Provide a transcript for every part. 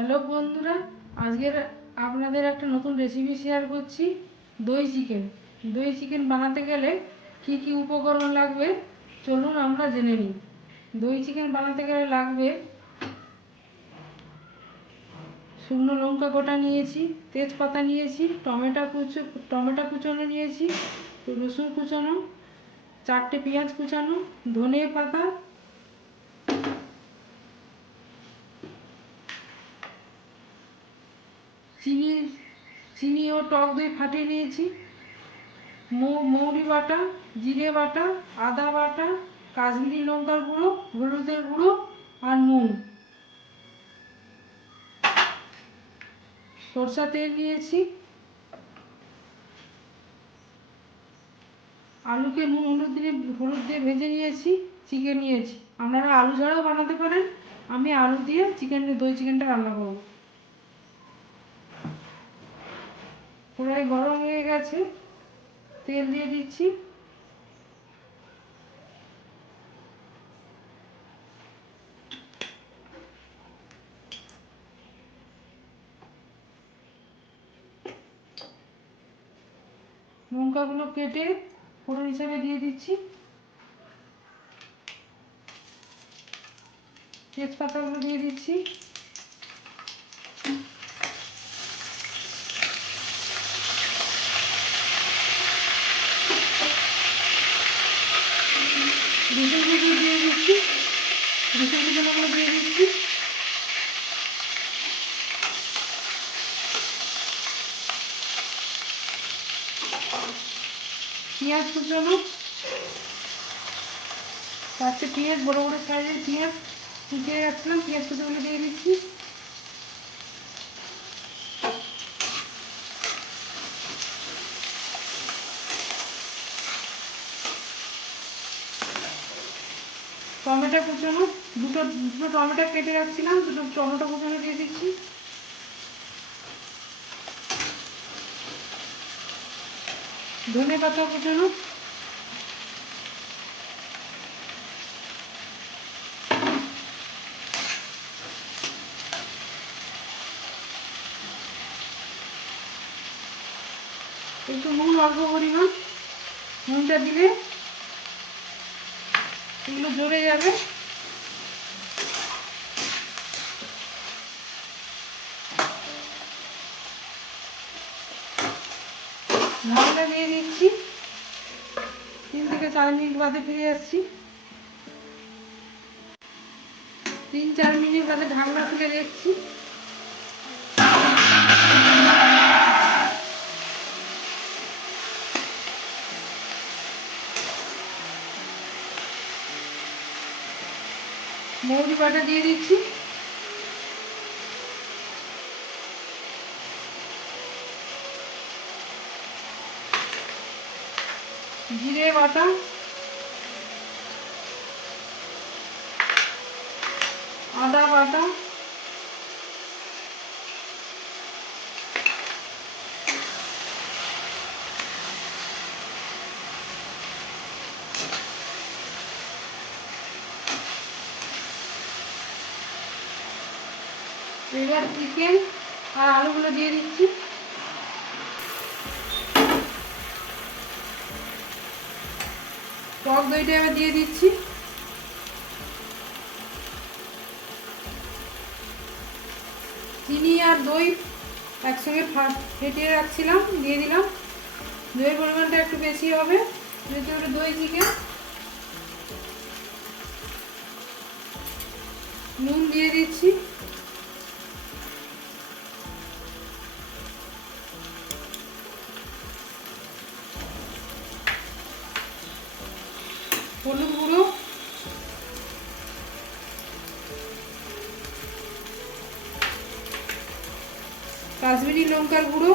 Hello বন্ধুরা, আজকের আপনাদের একটা নতুন রেসিপি শেয়ার করছি। দই চিকেন বানাতে গেলে কি কি উপকরণ লাগবে চলুন আমরা জেনে নিই। দই চিকেন বানাতে গেলে লাগবে শুকনো লঙ্কা গোটা নিয়েছি, তেজপাতা নিয়েছি, টমেটো কুচনো নিয়েছি, রসুন কুচানো, 4টে পেঁয়াজ কুচানো, ধনে পাতা, চিনি ও টক দই ফাটিয়ে নিয়েছি, মৌরি বাটা, জিরে বাটা, আদা বাটা, কাশ্মীরি লঙ্কার গুঁড়ো, হলুদের গুঁড়ো আর নুন। সরষা তেল নিয়েছি। আলুকে হলুদ দিয়ে ভেজে নিয়েছি। চিকেন নিয়েছি, আপনারা আলু ছাড়াও বানাতে পারেন। আমি আলু দিয়ে দই চিকেনটা রান্না করব। কড়াই গরম হয়ে গেছে, তেল দিয়ে দিচ্ছি। লঙ্কাগুলো কেটে ফোড়ন হিসাবে দিয়ে দিচ্ছি। তেজপাতাগুলো দিয়ে দিচ্ছি। রসুন কুচি দিয়ে দিচ্ছি। রসুন কুচানোগুলো দিয়ে দিচ্ছি। পেঁয়াজ কুচানো, 4টে পেঁয়াজ, বড় বড় সাইজের পেঁয়াজ কুচিয়ে রাখছিলাম, পেঁয়াজ কুচিগুলো দিয়ে দিচ্ছি। টমেটো কুচানো, দুটো দুটো টমেটো কেটে রাখছিলাম, দুটো টমেটো কুচানো দিয়ে দিচ্ছি। ধনে পাতা কুচানো, একটু নুন অল্প পরিমাণ, নুনটা দিলে এগুলো জ্বলে যাবে। ঢাকনা দিয়ে দিচ্ছি। 3 থেকে 4 মিনিট বাদে ফিরে আসছি। 3-4 মিনিট বাদে ঢাকনা খুলে দেখছি। মৌরি বাটা দিয়ে দিচ্ছি। জিরে বাটা, আদা বাটা, এবার চিকেন আর আলুগুলো দিয়ে দিচ্ছি। টক দইটা এবার দিয়ে দিচ্ছি। চিনি আর দই একসঙ্গে ফেটিয়ে রাখছিলাম, দিয়ে দিলাম। দইয়ের পরিমাণটা একটু বেশি হবে যেহেতু এটা দই চিকেন। নুন দিয়ে দিচ্ছি। হলুদ গুঁড়ো, কাশ্মীরি লঙ্কার গুঁড়ো,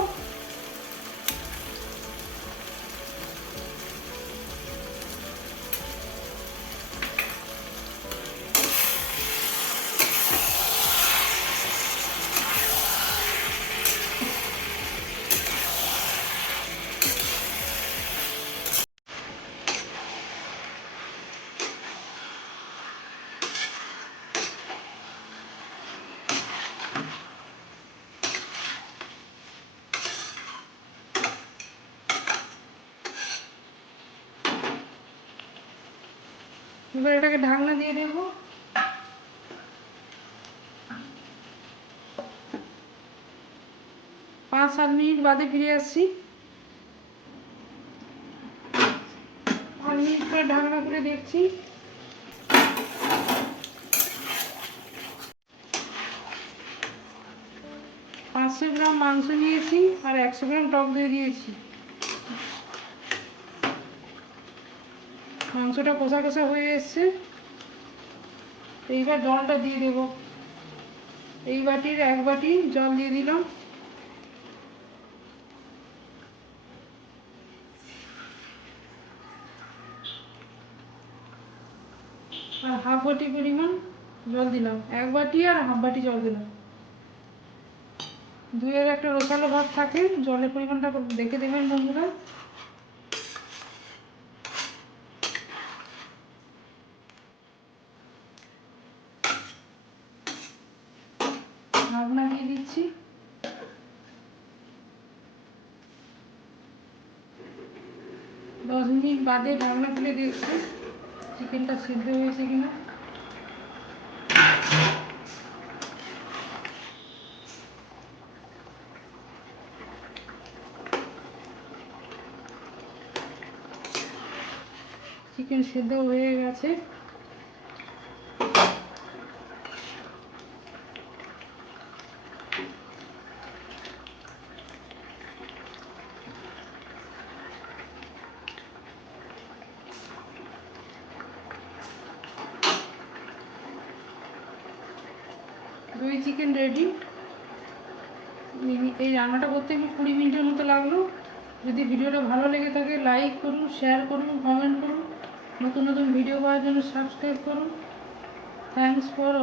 এবার এটাকে ঢাকনা দিয়ে দেবো। 5-7 মিনিট বাদে ফিরে আসছি। 5 মিনিট পরে ঢাকনা খুলে দেখছি। পাঁচশো গ্রাম মাংস নিয়েছি আর 100 গ্রাম টক দই দিয়েছি। মাংসটা কষা কষা হয়ে এসছে। এইবার জলটা দিয়ে দেব। এই বাটির 1 বাটি জল দিয়ে দিলাম। আর হাফ বাটি পরিমাণ জল দিলাম। 1 বাটি আর হাফ বাটি জল দিলাম। দইয়ের একটা রসালো ভাব থাকে, জলের পরিমাণটা দেখে দেবেন বন্ধুরা। ঢাকনা দিয়ে দিচ্ছি। 10 মিনিট বাদে ঢাকনা খুলে দেখছি চিকেনটা সিদ্ধ হয়েছে কিনা। চিকেন সিদ্ধ হয়ে গেছে। দই চিকেন রেডি। এই রান্নাটা করতে আমি 20 মিনিটের মতো লাগলো। যদি ভিডিওটা ভালো লেগে থাকে লাইক করুন, শেয়ার করুন, কমেন্ট করুন। নতুন নতুন ভিডিও পাওয়ার জন্য সাবস্ক্রাইব করুন। Thanks for